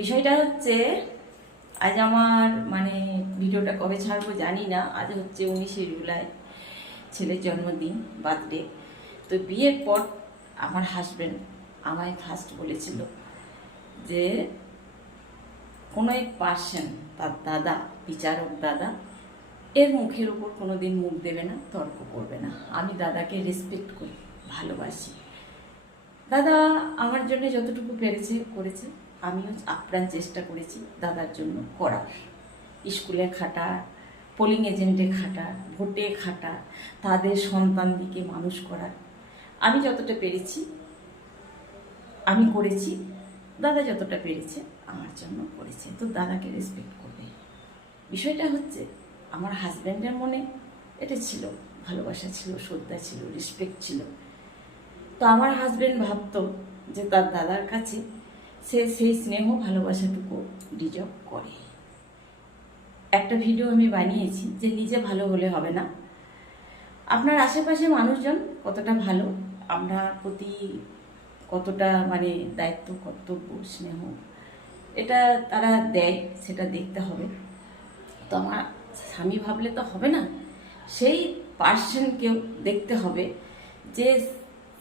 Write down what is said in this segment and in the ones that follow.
বিষয়টা হচ্ছে আজ আমার ভিডিওটা কবে ছাড়বো জানি না। আজ হচ্ছে 19শে জুলাই, ছেলের জন্মদিন, বার্থডে। তো বিয়ের পর আমার হাজব্যান্ড আমায় ফার্স্ট বলেছিল যে কোনো এক পার্সন, তার দাদা, বিচারক দাদা, এর মুখের উপর কোনো দিন মুখ দেবে না, তর্ক করবে না। আমি দাদাকে রেসপেক্ট করি, ভালোবাসি। দাদা আমার জন্য যতটুকু পেরেছে করেছে, আমিও আপ্রাণ চেষ্টা করেছি দাদার জন্য করার। স্কুলে খাটা, পোলিং এজেন্টে খাটা, ভোটে খাটা, তাদের সন্তানদিকে মানুষ করার আমি যতটা পেরেছি আমি করেছি। দাদা যতটা পেরেছে আমার জন্য করেছে, তো দাদাকে রেসপেক্ট করবে। বিষয়টা হচ্ছে আমার হাজব্যান্ডের মনে এটা ছিল, ভালোবাসা ছিল, শ্রদ্ধা ছিল, রেসপেক্ট ছিল। তো আমার হাজব্যান্ড ভাবতো যে তার দাদার কাছে সে সেই স্নেহ ভালোবাসাটুকু ডিজার্ভ করে। একটা ভিডিও আমি বানিয়েছি যে নিজে ভালো হলে হবে না, আপনার আশেপাশে মানুষজন কতটা ভালো, আমরা প্রতি কতটা দায়িত্ব, কর্তব্য, স্নেহ এটা তারা দেয়, সেটা দেখতে হবে। তো আমার স্বামী ভাবলে তো হবে না, সেই পার্সনকেও দেখতে হবে যে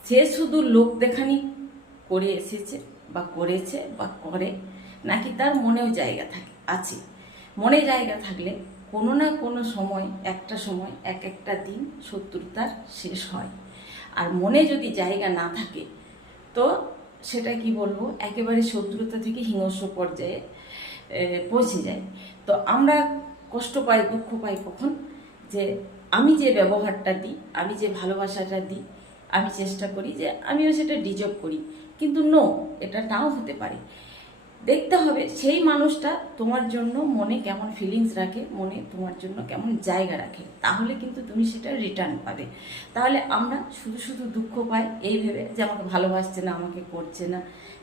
সে শুধু লোক দেখানি করে এসেছে বা করেছে বা করে, নাকি তার মনেও জায়গা আছে। মনে জায়গা থাকলে কোনো না কোনো সময়, একটা সময়, একটা দিন শত্রুতার শেষ হয়। আর মনে যদি জায়গা না থাকে তো সেটা কি বলবো, একেবারে শত্রুতা থেকে হিংস্র পর্যায়ে পৌঁছে যায়। তো আমরা কষ্ট পাই, দুঃখ পাই কখন, যে আমি যে ব্যবহারটা দিই, আমি যে ভালোবাসাটা দিই, আমি চেষ্টা করি যে আমিও সেটা ডিজার্ভ করি, কিন্তু এটা নাও হতে পারে। দেখতে হবে সেই মানুষটা তোমার জন্য মনে কেমন ফিলিংস রাখে, মনে তোমার জন্য কেমন জায়গা রাখে, তাহলে কিন্তু তুমি সেটা রিটার্ন পাবে। তাহলে আমরা শুধু শুধু দুঃখ পাই এই ভেবে যে আমাকে ভালোবাসছে না, আমাকে করছে না,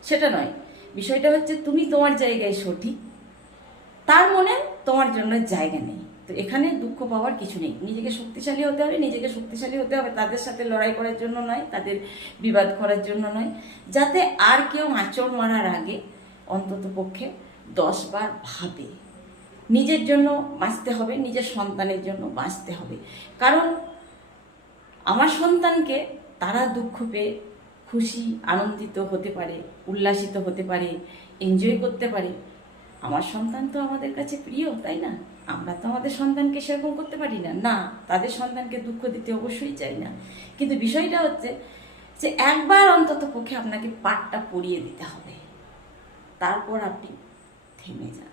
সেটা নয়। বিষয়টা হচ্ছে তুমি তোমার জায়গায় সঠিক, তার মনে তোমার জন্য জায়গা নেই। তো এখানে দুঃখ পাওয়ার কিছু নেই। নিজেকে শক্তিশালী হতে হবে, নিজেকে শক্তিশালী হতে হবে তাদের সাথে লড়াই করার জন্য নয়, তাদের বিবাদ করার জন্য নয়, যাতে আর কেউ আঁচড় মারার আগে অন্তত পক্ষে 10 বার ভাবে। নিজের জন্য বাঁচতে হবে, নিজের সন্তানের জন্য বাঁচতে হবে। কারণ আমার সন্তানকে তারা দুঃখ পেয়ে খুশি, আনন্দিত হতে পারে, উল্লাসিত হতে পারে, এনজয় করতে পারে। আমার সন্তান তো আমাদের কাছে প্রিয়, তাই না? আমরা তো আমাদের সন্তানকে সেরকম করতে পারি না, না তাদের সন্তানকে দুঃখ দিতে অবশ্যই চাই না। কিন্তু বিষয়টা হচ্ছে যে একবার অন্তত পক্ষে আপনাকে পাটটা পরিয়ে দিতে হবে, তারপর আপনি থেমে যান।